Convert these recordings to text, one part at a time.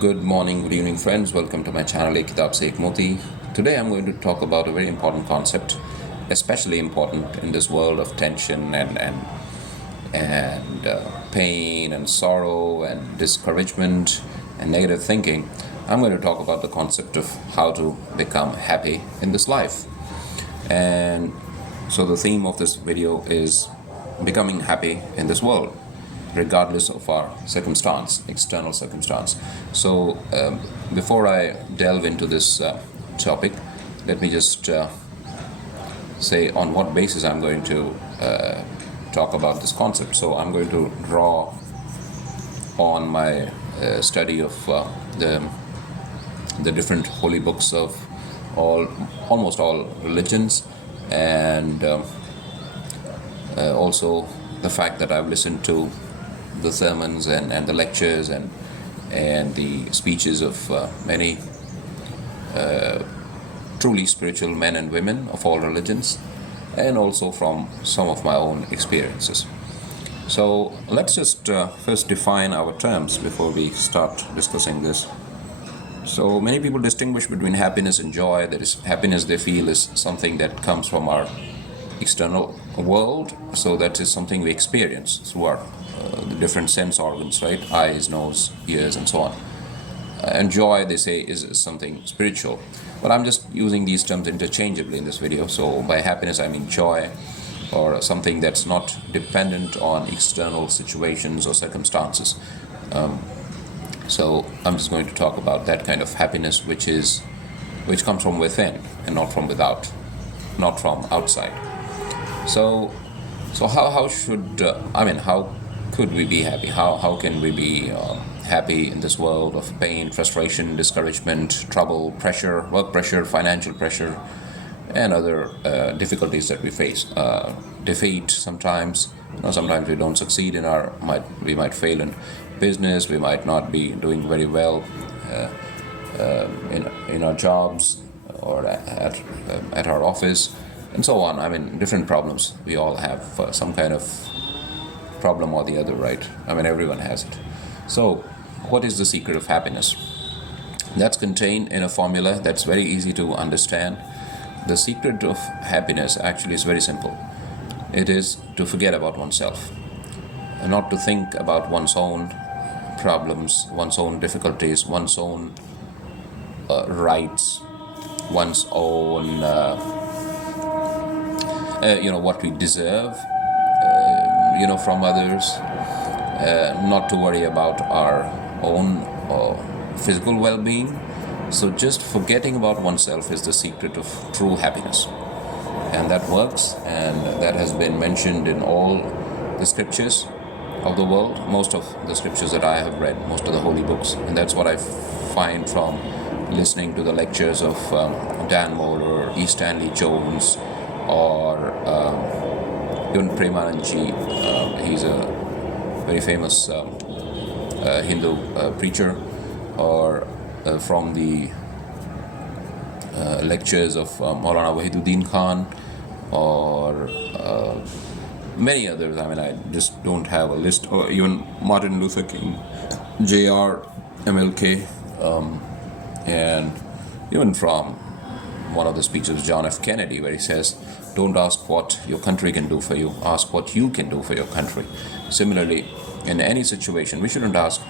Good morning, good evening, friends. Welcome to my channel, Ek Kitab Se Ek Moti. Today, I'm going to talk about a very important concept, especially important in this world of tension and pain and sorrow and discouragement and negative thinking. I'm going to talk about the concept of how to become happy in this life. And so, the theme of this video is becoming happy in this world, regardless of our circumstance, external circumstance. So, before I delve into this topic, let me just say on what basis I'm going to talk about this concept. So, I'm going to draw on my study of the different holy books of almost all religions, and also the fact that I've listened to the sermons and the lectures and the speeches of many truly spiritual men and women of all religions, and also from some of my own experiences. So let's just first define our terms before we start discussing this. So many people distinguish between happiness and joy. That is, happiness they feel is something that comes from our external world. So that is something we experience through our the different sense organs, right? Eyes, nose, ears, and so on. And joy, they say, is something spiritual. But I'm just using these terms interchangeably in this video. So by happiness, I mean joy, or something that's not dependent on external situations or circumstances. So I'm just going to talk about that kind of happiness which comes from within and not from without, not from outside. So how should how could we be happy? How can we be happy in this world of pain, frustration, discouragement, trouble, pressure, work pressure, financial pressure, and other difficulties that we face? Defeat sometimes. Sometimes we don't succeed we might fail in business. We might not be doing very well in our jobs or at our office, and so on. Different problems. We all have some kind of problem or the other, right? Everyone has it. So, what is the secret of happiness? That's contained in a formula that's very easy to understand. The secret of happiness actually is very simple. It is to forget about oneself, and not to think about one's own problems, one's own difficulties, one's own rights, one's own, what we deserve, from others. Not to worry about our own physical well-being. So just forgetting about oneself is the secret of true happiness. And that works, and that has been mentioned in all the scriptures of the world, most of the scriptures that I have read, most of the holy books. And that's what I find from listening to the lectures of Dan Moore or E. Stanley Jones, or even Premanandji. He's a very famous Hindu preacher, or from the lectures of Maulana Wahiduddin Khan, or many others. I just don't have a list. Or even Martin Luther King, J.R. MLK, and even from one of the speeches of John F. Kennedy, where he says, don't ask what your country can do for you, ask what you can do for your country. Similarly, in any situation, we shouldn't ask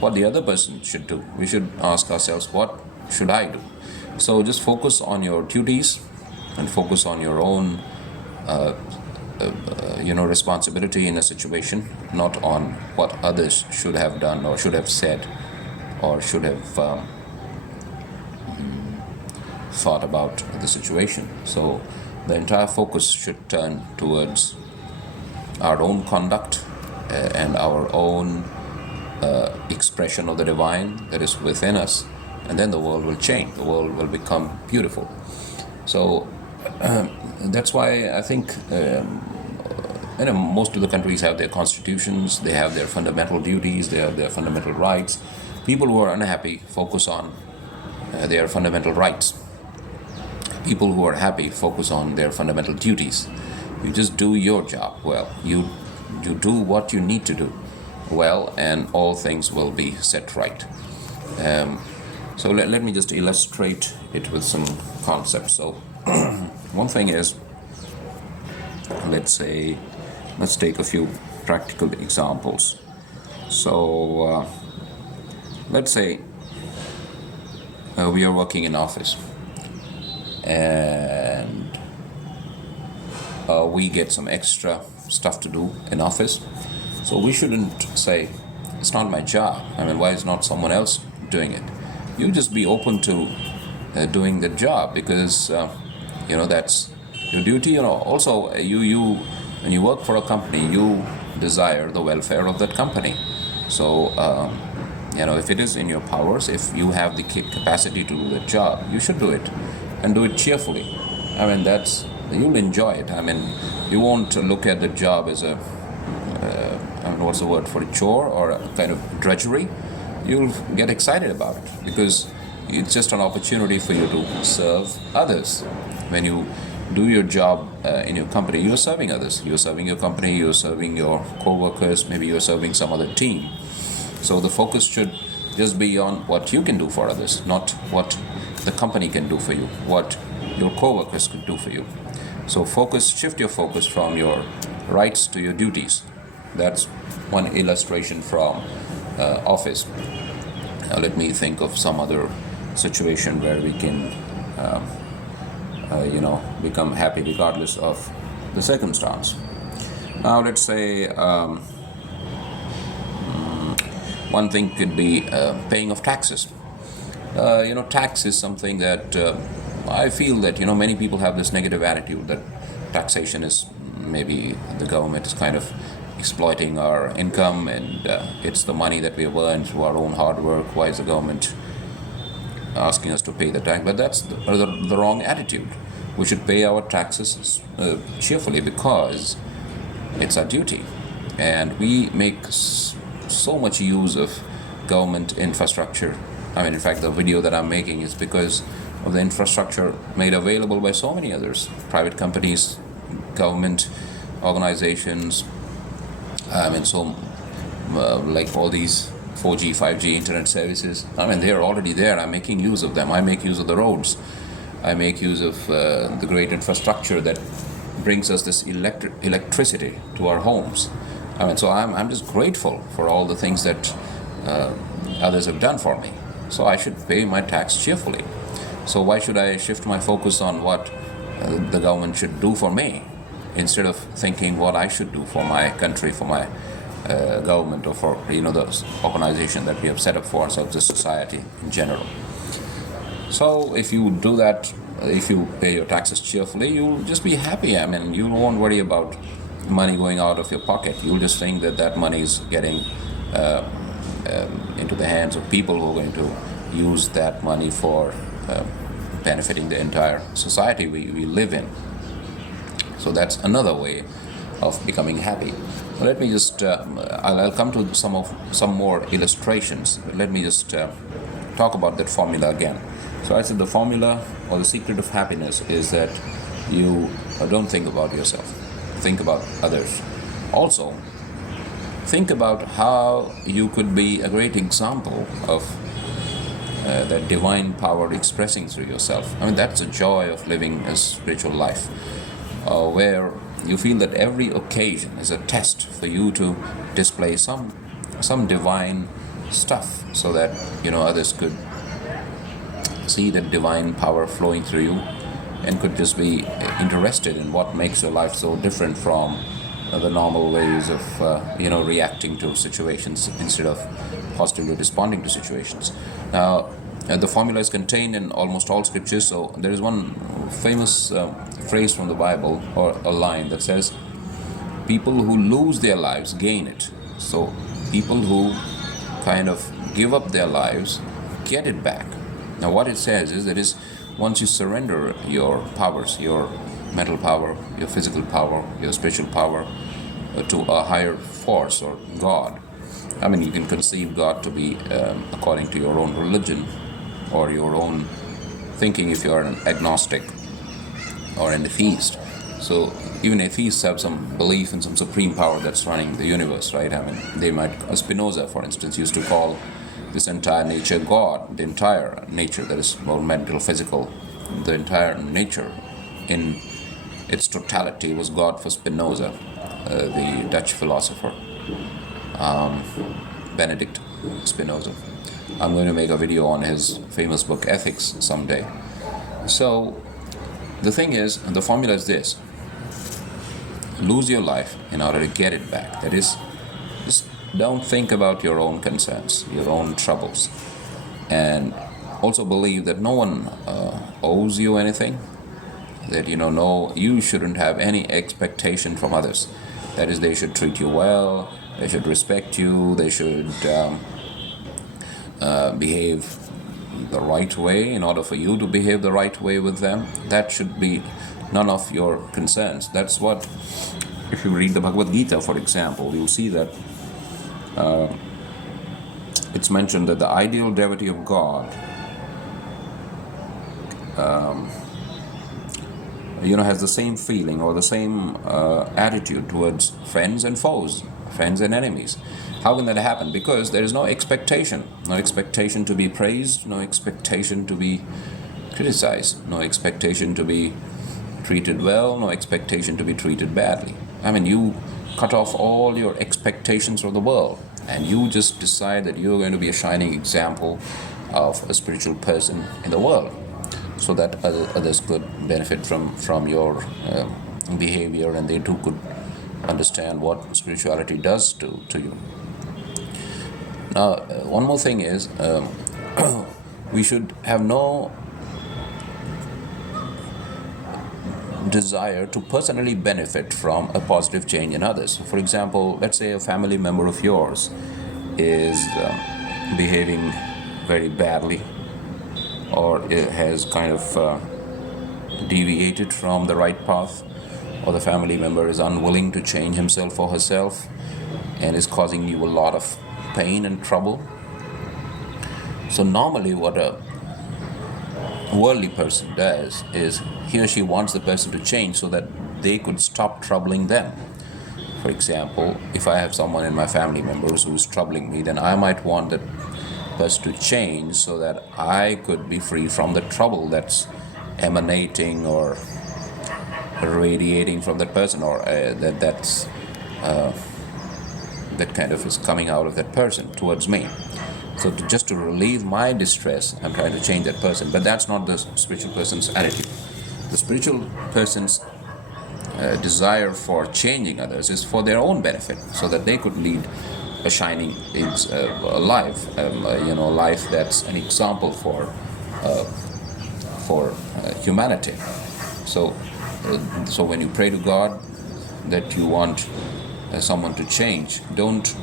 what the other person should do. We should ask ourselves, what should I do? So just focus on your duties and focus on your own responsibility in a situation, not on what others should have done or should have said or should have thought about the situation. So the entire focus should turn towards our own conduct and our own expression of the divine that is within us, and then the world will change. The world will become beautiful. So that's why I think most of the countries have their constitutions, they have their fundamental duties, they have their fundamental rights. People who are unhappy focus on their fundamental rights. People who are happy focus on their fundamental duties. You just do your job well. You do what you need to do well, and all things will be set right. So let me just illustrate it with some concepts. So one thing is, let's take a few practical examples. So let's say we are working in office, and we get some extra stuff to do in office. So we shouldn't say, it's not my job. I mean, why is not someone else doing it? You just be open to doing the job, because that's your duty. Also, you when you work for a company, you desire the welfare of that company. So if it is in your powers, if you have the capacity to do the job, you should do it, and do it cheerfully. I mean, you'll enjoy it. I mean, you won't look at the job as a what's the word for a chore or a kind of drudgery. You'll get excited about it, because it's just an opportunity for you to serve others. When you do your job in your company, you're serving others. You're serving your company, you're serving your co-workers, maybe you're serving some other team. So the focus should just be on what you can do for others, not what the company can do for you, what your co-workers could do for you. So shift your focus from your rights to your duties. That's one illustration from office. Now let me think of some other situation where we can become happy regardless of the circumstance. Now let's say one thing could be paying of taxes. Tax is something that I feel that many people have this negative attitude that taxation is, maybe the government is kind of exploiting our income, and it's the money that we have earned through our own hard work. Why is the government asking us to pay the tax? But that's the wrong attitude. We should pay our taxes cheerfully, because it's our duty, and we make so much use of government infrastructure. I mean, in fact, the video that I'm making is because of the infrastructure made available by so many others, private companies, government organizations. I mean, like all these 4G, 5G internet services, I mean, they're already there. I'm making use of them. I make use of the roads. I make use of the great infrastructure that brings us this electricity to our homes. I mean, so I'm just grateful for all the things that others have done for me. So I should pay my tax cheerfully. So why should I shift my focus on what the government should do for me, instead of thinking what I should do for my country, for my government, or for the organization that we have set up for ourselves, the society in general? So if you do that, if you pay your taxes cheerfully, you'll just be happy. I mean, you won't worry about money going out of your pocket. You'll just think that money is getting into the hands of people who are going to use that money for benefiting the entire society we live in. So that's another way of becoming happy. Let me just I'll come to some more illustrations. Let me just talk about that formula again. So I said the formula, or the secret of happiness, is that you don't think about yourself, think about others. Also, think about how you could be a great example of that divine power expressing through yourself. I mean, that's the joy of living a spiritual life, where you feel that every occasion is a test for you to display some divine stuff, so that others could see that divine power flowing through you, and could just be interested in what makes your life so different from the normal ways of reacting to situations instead of positively responding to situations. Now, the formula is contained in almost all scriptures. So there is one famous phrase from the Bible, or a line that says, people who lose their lives gain it. So people who kind of give up their lives get it back. Now what it says is that once you surrender your powers, your mental power, your physical power, your spiritual power, to a higher force, or God. I mean, you can conceive God to be according to your own religion or your own thinking, if you are an agnostic or an atheist. So even atheists have some belief in some supreme power that's running the universe, right? I mean, Spinoza, for instance, used to call this entire nature God, the entire nature, that is both mental, physical, the entire nature in its totality was God for Spinoza, the Dutch philosopher, Benedict Spinoza. I'm going to make a video on his famous book Ethics someday. So the thing is, the formula is this: lose your life in order to get it back. That is, just don't think about your own concerns, your own troubles, and also believe that no one owes you anything, that no, you shouldn't have any expectation from others. That is, they should treat you well, they should respect you, they should behave the right way in order for you to behave the right way with them. That should be none of your concerns. That's what, if you read the Bhagavad Gita, for example, you'll see that it's mentioned that the ideal devotee of God has the same feeling or the same attitude towards friends and foes, friends and enemies. How can that happen? Because there is no expectation to be praised, no expectation to be criticized, no expectation to be treated well, no expectation to be treated badly. I mean, you cut off all your expectations from the world, and you just decide that you're going to be a shining example of a spiritual person in the world, so that others could benefit from your behavior, and they too could understand what spirituality does to you. Now, one more thing is, we should have no desire to personally benefit from a positive change in others. For example, let's say a family member of yours is behaving very badly, or it has kind of deviated from the right path, or the family member is unwilling to change himself or herself and is causing you a lot of pain and trouble. So normally what a worldly person does is he or she wants the person to change so that they could stop troubling them. For example, if I have someone in my family members who is troubling me, then I might want that person to change so that I could be free from the trouble that's emanating or radiating from that person, or that kind of is coming out of that person towards me. So just to relieve my distress, I'm trying to change that person. But that's not the spiritual person's attitude. The spiritual person's desire for changing others is for their own benefit, so that they could lead a shining life, a life that's an example for humanity. So when you pray to God that you want someone to change, don't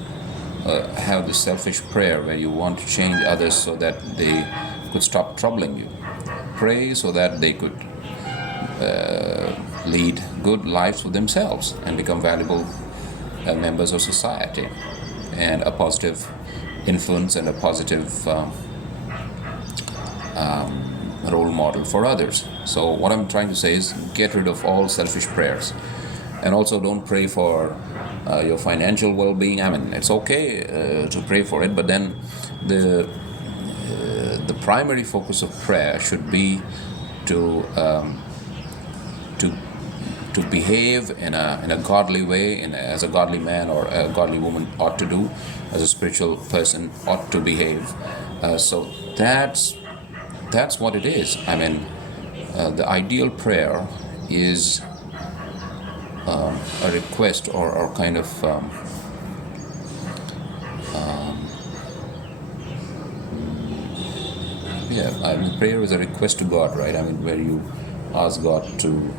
have this selfish prayer where you want to change others so that they could stop troubling you. Pray so that they could lead good lives for themselves and become valuable members of society, and a positive influence and a positive role model for others. So what I'm trying to say is, get rid of all selfish prayers, and also don't pray for your financial well-being. I mean, it's okay to pray for it, but then the primary focus of prayer should be to behave in a godly way, as a godly man or a godly woman ought to do, as a spiritual person ought to behave. So that's what it is. I mean, the ideal prayer is a request or kind of I mean, prayer is a request to God, right? I mean, where you ask God to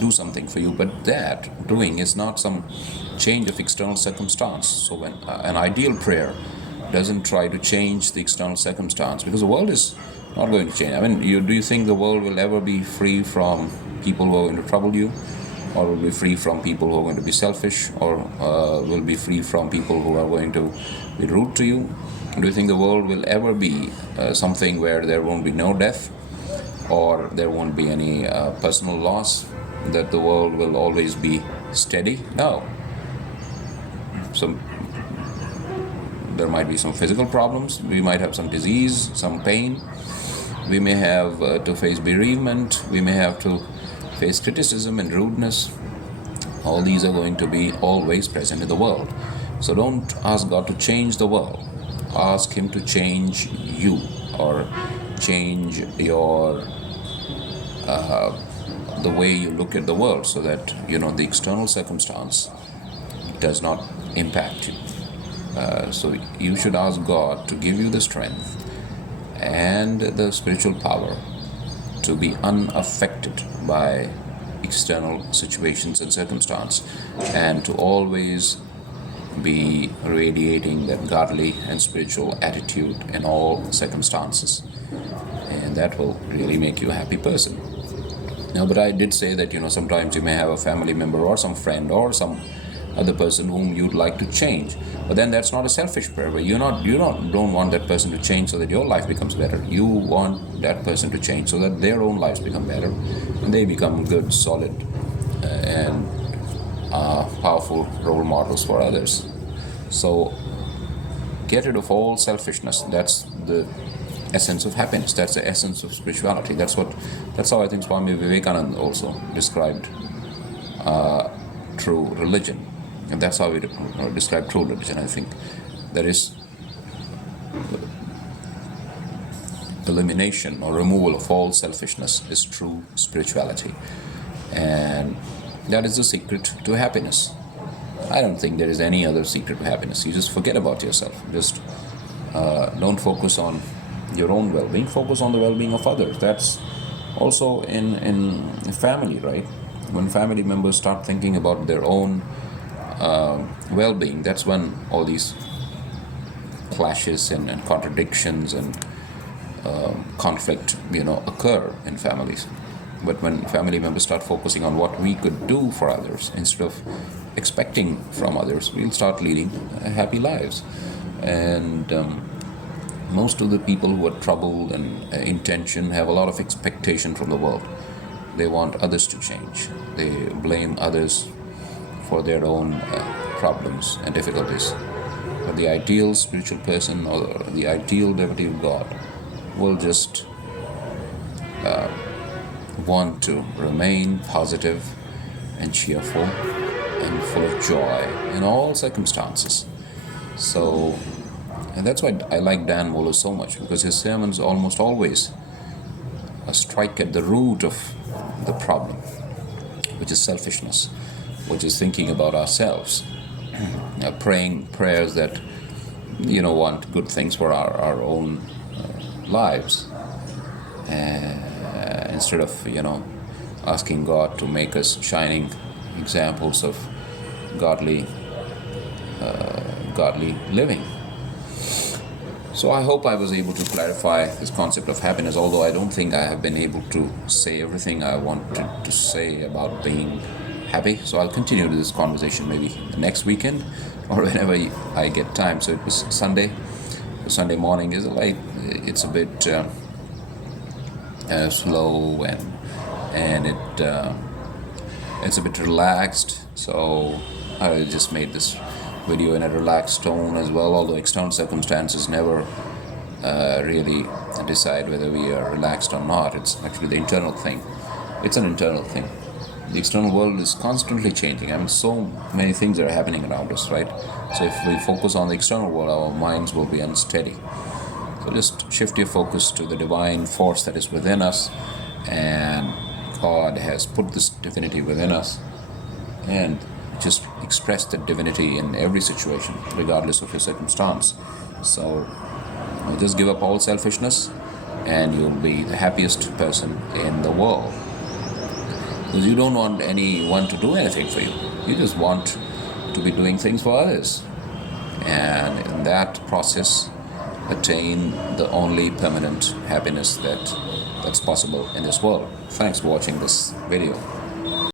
do something for you, but that doing is not some change of external circumstance. So when an ideal prayer doesn't try to change the external circumstance, because the world is not going to change. I mean, do you think the world will ever be free from people who are going to trouble you, or will be free from people who are going to be selfish, or will be free from people who are going to be rude to you? Do you think the world will ever be something where there won't be no death, or there won't be any personal loss, that the world will always be steady? No. So There might be some physical problems. We might have some disease, some pain. We may have to face bereavement. We may have to face criticism and rudeness. All these are going to be always present in the world. So don't ask God to change the world. Ask Him to change you, or change your the way you look at the world, so that the external circumstance does not impact you. So you should ask God to give you the strength and the spiritual power to be unaffected by external situations and circumstance, and to always be radiating that godly and spiritual attitude in all circumstances, and that will really make you a happy person. Now, but I did say that sometimes you may have a family member or some friend or some other person whom you'd like to change, but then that's not a selfish prayer. But you don't want that person to change so that your life becomes better. You want that person to change so that their own lives become better, and they become good, solid, and powerful role models for others. So get rid of all selfishness. That's the essence of happiness. That's the essence of spirituality. That's how I think Swami Vivekananda also described true religion, and that's how we describe true religion. I think there is elimination or removal of all selfishness is true spirituality, and that is the secret to happiness. I don't think there is any other secret to happiness. You just forget about yourself. Just don't focus on your own well-being. Focus on the well-being of others. That's also in family, right? When family members start thinking about their own well-being, that's when all these clashes and contradictions and conflict occur in families. But when family members start focusing on what we could do for others instead of expecting from others, we'll start leading happy lives. And most of the people who are troubled and in tension have a lot of expectation from the world. They want others to change. They blame others for their own problems and difficulties. But the ideal spiritual person, or the ideal devotee of God, will just want to remain positive and cheerful and full of joy in all circumstances. So, and that's why I like Dan Mohler so much, because his sermons almost always strike at the root of the problem, which is selfishness, which is thinking about ourselves, praying prayers that want good things for our own lives, instead of asking God to make us shining examples of godly living. So I hope I was able to clarify this concept of happiness, although I don't think I have been able to say everything I wanted to say about being happy. So I'll continue this conversation maybe next weekend or whenever I get time. So it was Sunday. Sunday morning is it's a bit slow and it's a bit relaxed. So I just made this video in a relaxed tone as well, although external circumstances never really decide whether we are relaxed or not. It's actually the internal thing. It's an internal thing. The external world is constantly changing. So many things are happening around us, right? So if we focus on the external world, our minds will be unsteady. So just shift your focus to the divine force that is within us, and God has put this divinity within us, and just express the divinity in every situation, regardless of your circumstance. So just give up all selfishness, and you'll be the happiest person in the world. Because you don't want anyone to do anything for you. You just want to be doing things for others. And in that process, attain the only permanent happiness that's possible in this world. Thanks for watching this video.